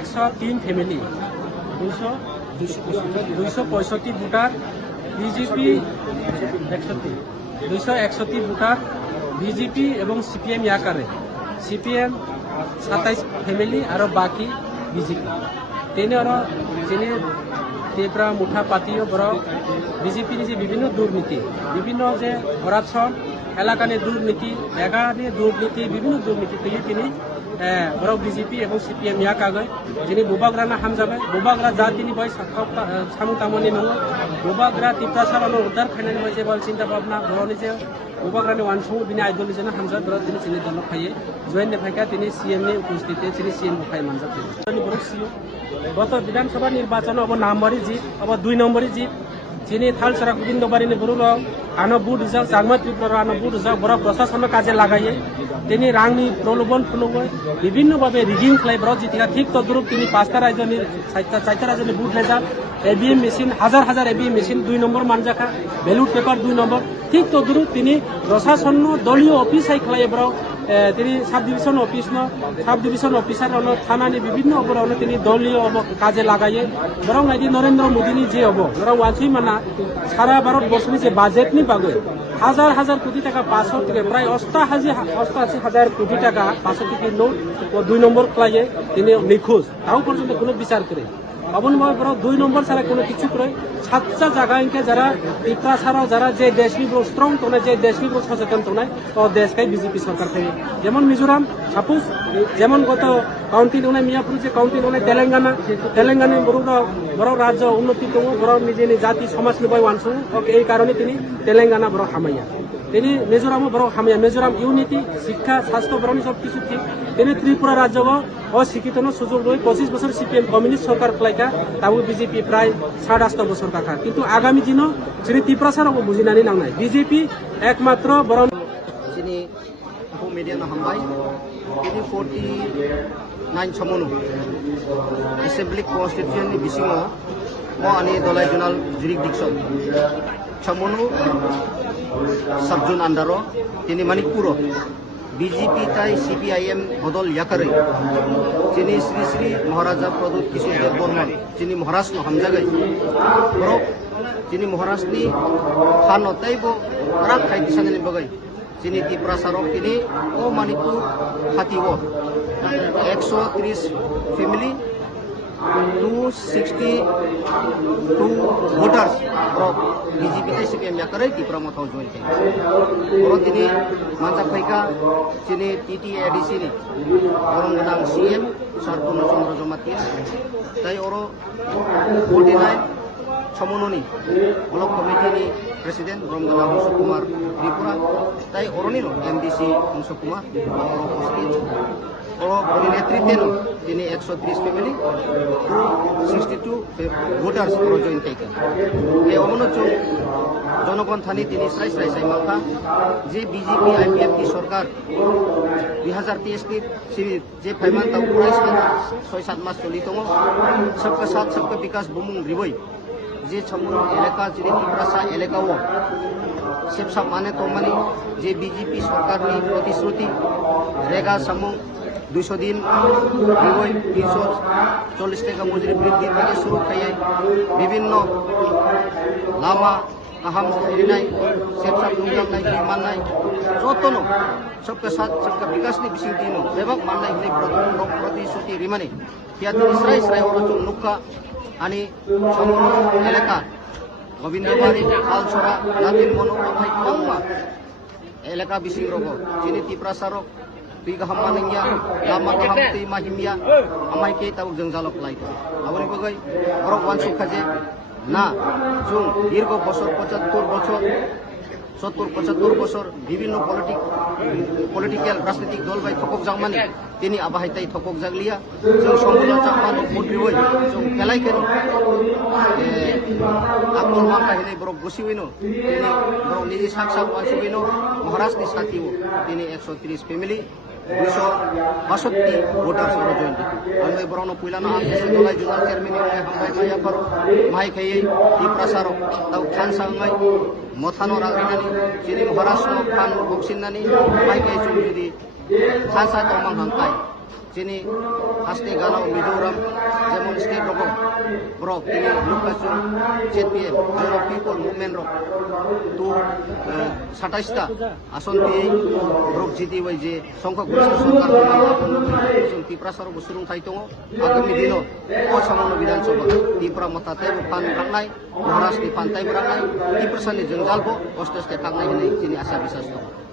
103 family 265 voter BJP 261 voter BJP এবং CPM ইয়াকারে CPM 27 family আর বাকি BJP তেনে আর যেনে তেপ্রা মুঠা পাতিও বড় বিজেপি যে বিভিন্ন দুর্নীতি বিভিন্ন যে করাপশন এলাকানি দুর্নীতি জায়গানি দুর্নীতি বিভিন্ন দুর্নীতি থেকে তিনি বড় বিজেপি এবং সিপিএম ইয়াক আগে যিনি বুবাগ্রানা হামজাবে বুবাগ্রা যা তিনি বয় সামু তামনি নয় বুবাগ্রা তিপ্রাসারানো উদ্ধার খাইনানি বয় যে বল চিন্তা ভাবনা বড়নি যে বুবাগ্রানি ওয়ানসং বিনি আইডল যেন হামজা বড় তিনি চিনি দল খাইয়ে জয়েন নেফাইকা তিনি সিএম নি উপস্থিতি তিনি সিএম খাই মানজা তিনি বড় সিও গত বিধানসভা নির্বাচন অব নম্বরই জিত অব 2 নম্বরই জিত যিনি থালসরা গোবিন্দবাড়িনি বড় আনো বুট রিজার্ভ জাগমা ত্রিপুরার আনো বুট রিজার্ভ বড় প্রশাসন কাজে লাগাইয়ে তিনি রাংনি প্রলোভন ফুলুবই বিভিন্নভাবে রিগিং খাইব্র জিতিকা ঠিক তদ্রুপ তিনি 5টা রাজ্যনি 4টা রাজ্যনি বুট রেজাল্ট এবিএম মেশিন হাজার হাজার এবিএম মেশিন 2 নম্বর মানজাখা ব্যালট পেপার 2 নম্বর ঠিক তদ্রুপ তিনি প্রশাসন দলীয় অফিস আই খাইব্র তিনি সাব ডিভিশন অফিসার থানানি বিভিন্ন অবরণ তিনি দলীয় কাজে লাগাইয়ে বরং আইডি নরেন্দ্র মোদীনি যে হব বরং ওয়ানসুই মানা সারা ভারতবর্ষনি যে বাজেটনি বাগে হাজার হাজার কোটি টাকা 500 থেকে প্রায় 88,000 কোটি টাকা 500 থেকে নোট ও 2 নম্বর খাইয়ে তিনি নিখোঁজ তাও পর্যন্ত কোনো বিচার করে অবনভাবে বড় 2 নম্বর ছাড়া কোনো কিছু করে 7টা জায়গা ইনকে যারা ত্রিপুরা ছাড়াও যারা যে দেশনি স্ট্রং তো যে দেশনি সচেতন তো নাই ও দেশকাই বিজেপি সরকার থেকে যেমন মিজোরাম সাপোজ যেমন গত কাউন্টি নয় মিয়াপুর যে কাউন্টি নয় তেলেঙ্গানা বড় রাজ্য উন্নতি দো বড় নিজে জাতি সমাজ নিবাই ওয়ানসু এই কারণে তিনি তেলেঙ্গানা বড় হামাইয়া তিনি মিজোরামও বড় হামাইয়া মিজোরাম ইউনিটি শিক্ষা স্বাস্থ্য বড় সব কিছু ঠিক তিনি ত্রিপুরা রাজ্য অশিক্ষিত সুযোগ রয়ে 25 বছর সিপিএম কমিউনিস্ট সরকার ফ্লাইকা তাও বিজেপি প্রায় 8.5 বছর কাকা কিন্তু আগামী দিন শ্রী ত্রিপুরা সারাও বুঝিনানি নাংনাই বিজেপি একমাত্র বড় যিনি মিডিয়ান হামবাই তিনি 49 সমনু এসেম্বলি কনস্টিটিউশনनि बिसिङाव ani dolai junal jurisdiction সমনু সাবজুন আন্ডারো তিনি মণিপুর বিজেপি তাই সিপিআইএম বদল ইয়াকারে যিনি শ্রী শ্রী মহারাজা প্রদূত কিশোর দেব বর্মন যিনি মহারাষ্ট্র হামজাগাই বরক যিনি মহারাষ্ট্রনি খান অতাইব রাগ খাইতে সানানি বগাই যিনি ত্রিপুরা সারক তিনি ও Manipur হাতিও 130 family 262 voters of BJP CPM yakare Tripura mothau join kai oro tini manjak phaika chini TTADC ni orang ganang CM Sarpurna Chandra Jomatia tai oro 49 Chamononi Block Committee ni President Bromgala Musa Kumar Tripura tai oro ni MDC Musa Kumar oro postin oro boni netritwen তিনি 130 family 262 voters oro join taken এই অমনোযোগ জনগণথানি তিনি সাই মাখা যে BJP IPF কি সরকার 2023 নি যে ফাইমান তাও পুরাই 6-7 মাস চলি দङ सबका साथ सबका विकास बुमुं रिबय যে ছমুন এলাকা যিনি ত্রিপুরা এলাকাও সেবসা মানে তো মানে যে বিজেপি সরকারনি প্রতিশ্রুতি রেগা সমুং 200 দিন রিবই 340 টাকা মজুরি বৃদ্ধি থেকে শুরু খাইয়ে বিভিন্ন লামা কাহাম এরিনাই সেবসা বুমজামনাই মাননাই যতনো सबका साथ सबका विकास नि बिसिं दिनो बेबक माननाय हने प्रतिश्रुति रिमानि कियाति स्राय अरचुं नुक्का आनि समूह एलाका गोविंदबाड़ी खालसरा नातिन मनो अफाय तंमा एलाका बिसिं रगो जिनि त्रिपुरा सारक दुई गाहाम मानिया लामा गाहाम तै माहिमिया आमाय के ताव जों जालक लाइतो आबनि बगै बरक वानसु खाजे ना जों दीर्घ बছর 75 বছর 70-75 বছর বিভিন্ন পলিটিক্যাল রাজনৈতিক দল বাই থকক জাগমানি তিনি আবাহাইতাই থকক জাগলিয়া जों সম্পূর্ণ চাকমান মন্ত্রীবই जों খেলাইকেন আকবর মাকা হেনে বরক বসিবইনো তিনি বরক নিজে সাকসা ওয়ানসুবইনো মহারাষ্ট্রনি সাথীও তিনি 130 family 262 voters oro join amai borono puilana amdeso dolai junal chairman amai hambai maya paro mai khayei Tripura sarok tau khan sangai mothano ragrinani chini maharashtra khan boksinani mai kai judi khan sa tomang hangkai Sini haste galau Mizoram যেমন state রকম Brock তিনি লুকাচুং ZPM জন people movement rock তো 27টা আসন দিয়ে Brock জিতি ওই যে সংখ্যা গরিষ্ঠ সরকার जों त्रिपुरा सरब सुरुंथाय दङ आगामी दिनाव असामान्य विधानसभा त्रिपुरा मताते फान रांनाय महाराष्ट्रनि फानथाय रांनाय त्रिपुरानि जोंजालबो अष्ट स्टेट थांनाय होननाय जोंनि आसा बिसास दं।